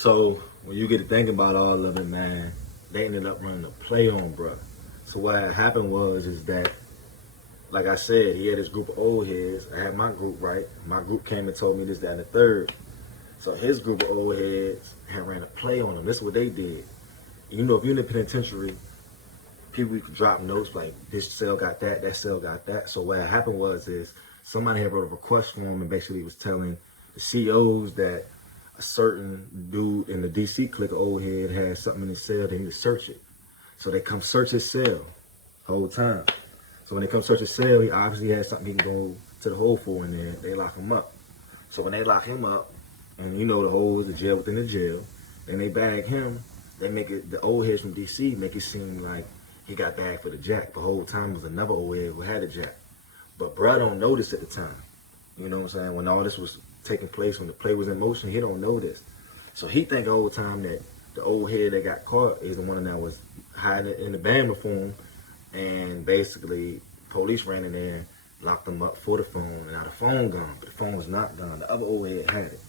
So when you get to thinking about all of it, man, they ended up running a play on bruh. So what had happened was is that, like I said, he had his group of old heads. I had my group, right? My group came and told me this, that, and the third. So his group of old heads had ran a play on him. This is what they did. You know, if you're in the penitentiary, people could drop notes like this cell got that, that cell got that. So what had happened was is somebody had wrote a request form and basically was telling the COs that a certain dude in the DC clique old head had something in his cell, they need to search it. So they come search his cell the whole time. So when they come search his cell, he obviously had something he can go to the hole for in there. They lock him up. So when they lock him up, and you know the hole is the jail within the jail, then they bag him. They make it, the old heads from DC make it seem like he got bagged for the jack. The whole time was another old head who had a jack. But bruh don't know this at the time. You know what I'm saying? When all this was taking place, when the play was in motion, he don't know this. So he think the whole time that the old head that got caught is the one that was hiding in the band before him. And basically, police ran in there, locked them up for the phone, and now the phone gone, but the phone was not gone. The other old head had it.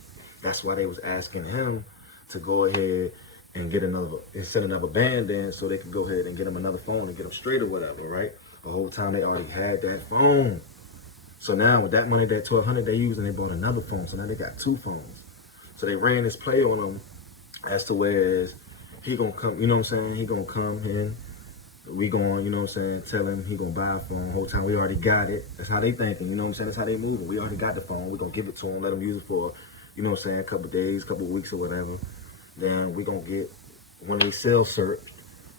That's why they was asking him to go ahead and get another, and send another band in so they could go ahead and get him another phone and get him straight or whatever, right? The whole time they already had that phone. So now with that money, that $1,200 they used, and they bought another phone. So now they got two phones. So they ran this play on him as to whereas he gonna come, you know what I'm saying? He gonna come in. We going, you know what I'm saying, tell him he gonna buy a phone. The whole time we already got it. That's how they thinking, you know what I'm saying? That's how they moving. We already got the phone. We gonna give it to him, let him use it for, you know what I'm saying, a couple of days, couple of weeks or whatever. Then we gonna get one of these cells searched.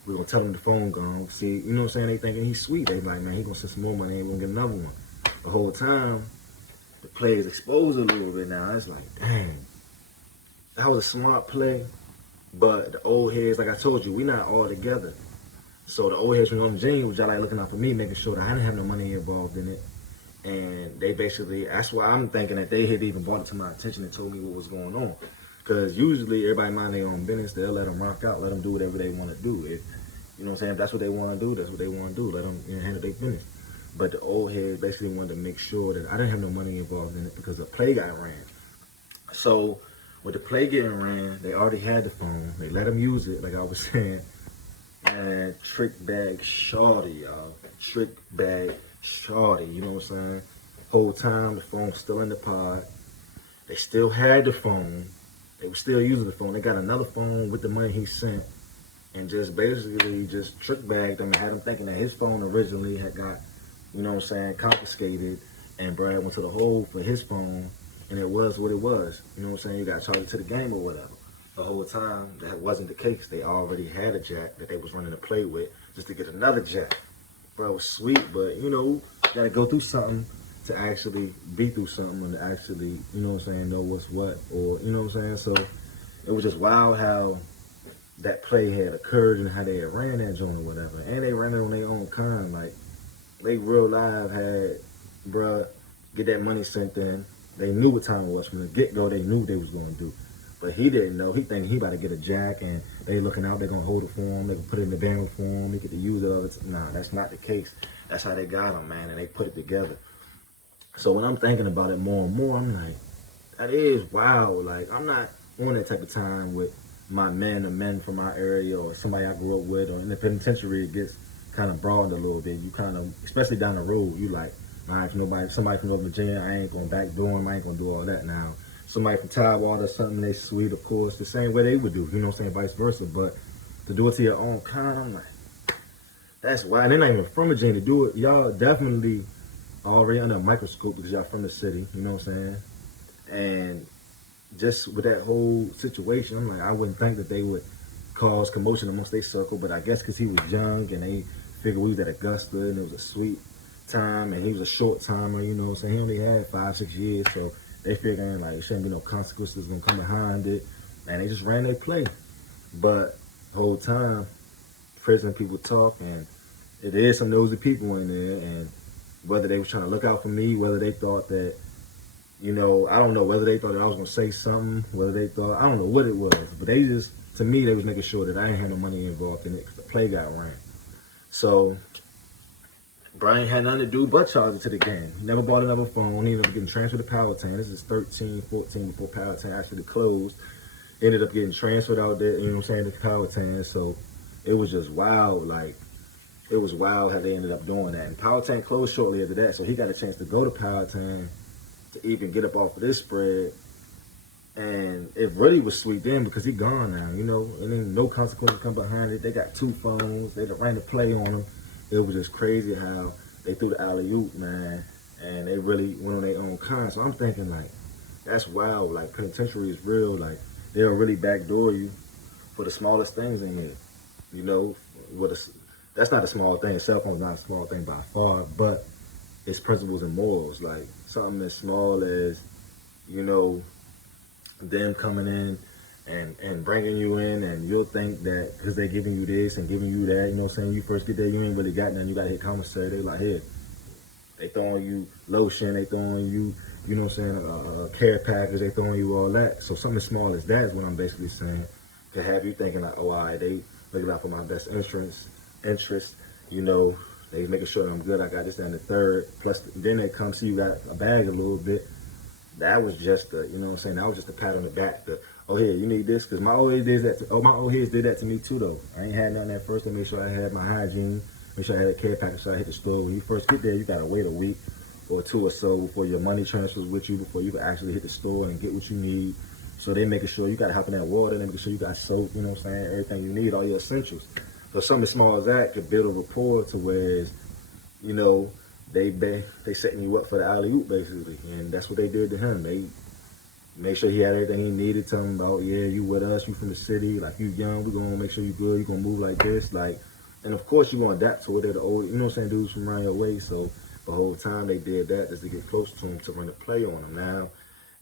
We gonna tell him the phone gone. See, you know what I'm saying? They thinking he's sweet. They like, man, he gonna send some more money and we gonna get another one. The whole time, the play is exposed a little bit now. It's like, dang, that was a smart play. But the old heads, like I told you, we not all together. So the old heads from on the gene was y'all like looking out for me, making sure that I didn't have no money involved in it. And they basically, that's why I'm thinking that they had even brought it to my attention and told me what was going on. Because usually everybody mind their own business, they'll let them rock out, let them do whatever they want to do. If, you know what I'm saying, if that's what they want to do, that's what they want to do. Let them, you know, handle their business. But the old heads basically wanted to make sure that I didn't have no money involved in it because the play got ran. So with the play getting ran, they already had the phone. They let them use it, like I was saying. And trick bag shorty, y'all. Trick bag shorty, you know what I'm saying? Whole time the phone's still in the pod. They still had the phone. They were still using the phone. They got another phone with the money he sent and just basically just trick bagged them and had him thinking that his phone originally had got, you know what I'm saying, confiscated, and Brad went to the hole for his phone, and it was what it was. You know what I'm saying? You got charged to the game or whatever. The whole time, that wasn't the case. They already had a jack that they was running to play with just to get another jack. Bro, it was sweet, but you know, you gotta go through something to actually be through something and to actually, you know what I'm saying, know what's what, or, you know what I'm saying? So it was just wild how that play had occurred and how they had ran that joint or whatever. And they ran it on their own kind. Like, they real live had, bruh, get that money sent in. They knew what time it was. From the get-go, they knew what they was going to do. But he didn't know. He thinking he about to get a jack and they looking out, they going to hold it for him. They can put it in the barrel for him. He get to use it. Nah, that's not the case. That's how they got him, man, and they put it together. So when I'm thinking about it more and more, I'm like, that is wild. Like, I'm not on that type of time with my men or men from our area or somebody I grew up with, or in the penitentiary, it gets kind of broadened a little bit. You kind of, especially down the road, you like, all right, if somebody from Northern Virginia, I ain't going to backdoor him. I ain't going to do all that now. Somebody from Tidewater or something, they sweet, of course, the same way they would do, you know what I'm saying, vice versa. But to do it to your own kind, I'm like, that's why. And they're not even from Virginia to do it. Y'all definitely already under a microscope because y'all from the city, you know what I'm saying? And just with that whole situation, I'm like, I wouldn't think that they would cause commotion amongst their circle, but I guess because he was young and they figured we was at Augusta and it was a sweet time and he was a short timer, you know what I'm saying? He only had 5-6 years, so they figuring like there shouldn't be no consequences gonna come behind it, and they just ran their play. But the whole time, prison people talk, and it is some nosy people in there, and whether they was trying to look out for me, whether they thought that, you know, I don't know, whether they thought that I was gonna say something, whether they thought, I don't know what it was, but they just, to me, they was making sure that I didn't have no money involved in it because the play got ran. So Brian had nothing to do but charge it to the game. He never bought another phone. He ended up getting transferred to Powhatan. This is 13, 14 before Powhatan actually closed. ended up getting transferred out there, you know what I'm saying, to Powhatan. So it was just wild, like, it was wild how they ended up doing that. And Powhatan closed shortly after that, so he got a chance to go to Powhatan to even get up off of this spread. And it really was sweet then because he gone now, you know, and then no consequences come behind it. They got 2 phones, they ran the play on him. It was just crazy how they threw the alley-oop, man, and they really went on their own kind. So I'm thinking, like, that's wild. Like, penitentiary is real. Like, they'll really backdoor you for the smallest things in here. You know, that's not a small thing. Cell phone's not a small thing by far, but it's principles and morals. Like, something as small as, you know, them coming in and bringing you in, and you'll think that because they're giving you this and giving you that, you know what I'm saying, you first get there, you ain't really got nothing, you got to hit commissary. They like, here, they throwing you lotion, they throwing you, you know what I'm saying, a care package, they throwing you all that. So something as small as that is what I'm basically saying, to have you thinking like, oh, all right, they looking out for my best interest, you know, they making sure I'm good, I got this and the third, plus then they come see you got a bag a little bit. That was just the, you know what I'm saying, that was just a pat on the back. Oh, here, you need this, because my old heads did that. My old heads did that to me too, though. I ain't had nothing at first. I made sure I had my hygiene, make sure I had a care package, so I hit the store. When you first get there, you gotta wait a week or 2 or so before your money transfers with you, before you can actually hit the store and get what you need. So they making sure you gotta hop in that water, they making sure you got soap, you know what I'm saying, everything you need, all your essentials. So something as small as that could build a rapport to where, you know, they setting you up for the alley-oop basically, and that's what they did to him. They made sure he had everything he needed, tell him about, yeah, you with us, you from the city, like, you young, we're gonna make sure you good, you gonna move like this, like, and of course you gonna adapt to it. They're the old, you know what I'm saying, dudes from around your way. So the whole time they did that just to get close to him, to run the play on him. Now,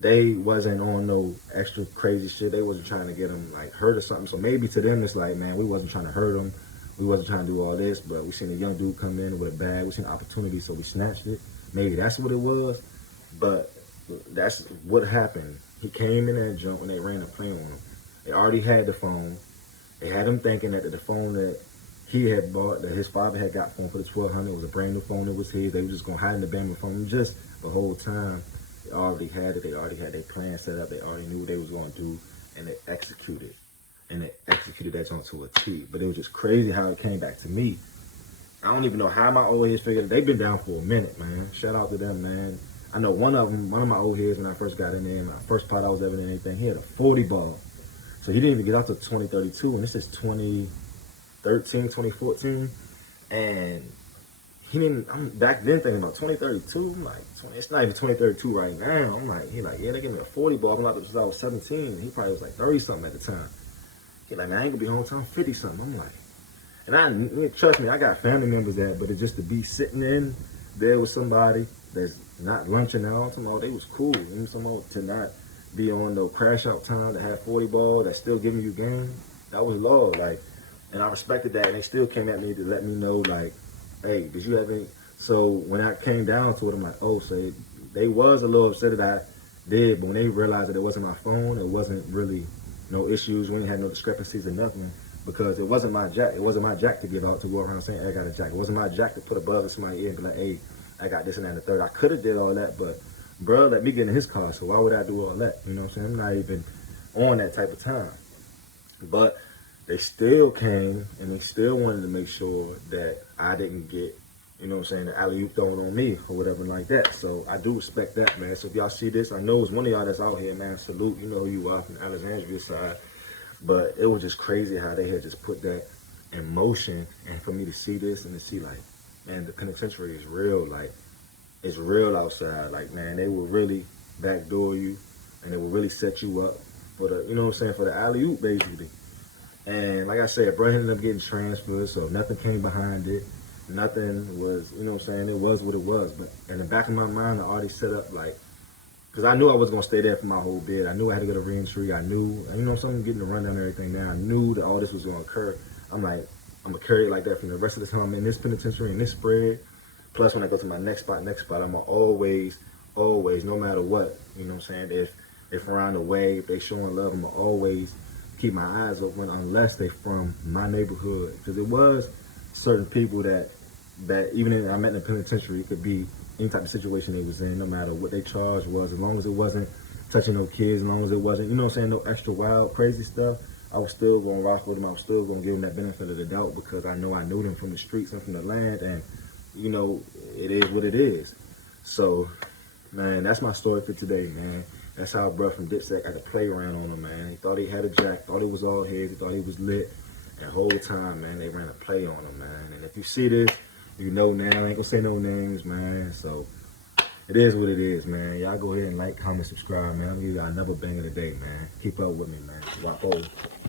they wasn't on no extra crazy shit. They wasn't trying to get him like hurt or something. So maybe to them it's like, man, we wasn't trying to hurt him, we wasn't trying to do all this, but we seen a young dude come in with a bag, we seen an opportunity, so we snatched it. Maybe that's what it was, but that's what happened. He came in that jump when they ran the play on him. They already had the phone. They had him thinking that the phone that he had bought, that his father had got for him for the $1,200, was a brand new phone that was his. They were just gonna hide in the Bama phone. Just the whole time, they already had it. They already had their plan set up. They already knew what they was gonna do, and they executed. And they executed that jump to a T. But it was just crazy how it came back to me. I don't even know how my old heads figured it. They've been down for a minute, man. Shout out to them, man. I know one of my old heads when I first got in there, my first pot I was ever in anything, he had a 40 ball. So he didn't even get out to 2032, and this is 2013, 2014. And he didn't, I'm back then thinking about 2032, I'm like, it's not even 2032 right now. I'm like, he like, yeah, they gave me a 40 ball. I'm like, since I was 17. He probably was like 30 something at the time. He like, man, I ain't gonna be home until I'm 50 something. I'm like, and trust me, I got family members that, but it's just to be sitting in there with somebody that's not lunching out, they was cool. You know, to not be on no crash out time, to have 40 ball, that's still giving you game. That was love, like, and I respected that. And they still came at me to let me know, like, hey, did you have any? So when I came down to it, I'm like, oh, so they was a little upset that I did, but when they realized that it wasn't my phone, it wasn't really no issues. We didn't have no discrepancies or nothing, because it wasn't my jack. It wasn't my jack to give out, to go around saying, hey, I got a jack. It wasn't my jack to put a buzz in somebody's ear and be like, hey, I got this and that and the third. I could have did all that, but bro let me get in his car, so why would I do all that? You know what I'm saying? I'm not even on that type of time. But they still came, and they still wanted to make sure that I didn't get, you know what I'm saying, the alley-oop thrown on me or whatever like that. So I do respect that, man. So if y'all see this, I know it's one of y'all that's out here, man. Salute, you know who you are, from Alexandria side. But it was just crazy how they had just put that in motion, and for me to see this and to see, like, man, the penitentiary is real. Like, it's real outside. Like, man, they will really backdoor you, and they will really set you up for the, you know what I'm saying, for the alley-oop, basically. And like I said, bro ended up getting transferred, so nothing came behind it. Nothing was, you know what I'm saying, it was what it was. But in the back of my mind, I already set up, like, because I knew I was going to stay there for my whole bid. I knew I had to get a re-entry. I knew, you know, something getting the rundown and everything now. I knew that all this was going to occur. I'm like, I'm going to carry it like that from the rest of the time I'm in this penitentiary, in this spread. Plus, when I go to my next spot, I'm going to always, no matter what, you know what I'm saying, if around the way, if they showing love, I'm going to always keep my eyes open, unless they from my neighborhood. Because it was certain people that even if I met in the penitentiary, it could be any type of situation they was in, no matter what they charge was, as long as it wasn't touching no kids, as long as it wasn't, you know what I'm saying, no extra wild, crazy stuff, I was still gonna rock with them. I was still gonna give them that benefit of the doubt because I knew them from the streets and from the land, and you know, it is what it is. So, man, that's my story for today, man. That's how bro from Dipset got to play around on him, man. He thought he had a jack, thought it was all his, he thought he was lit. And the whole time, man, they ran a play on him, man. And if you see this, you know now. I ain't gonna say no names, man. So, it is what it is, man. Y'all go ahead and like, comment, subscribe, man. I'll give you another banger today, man. Keep up with me, man. Rock on.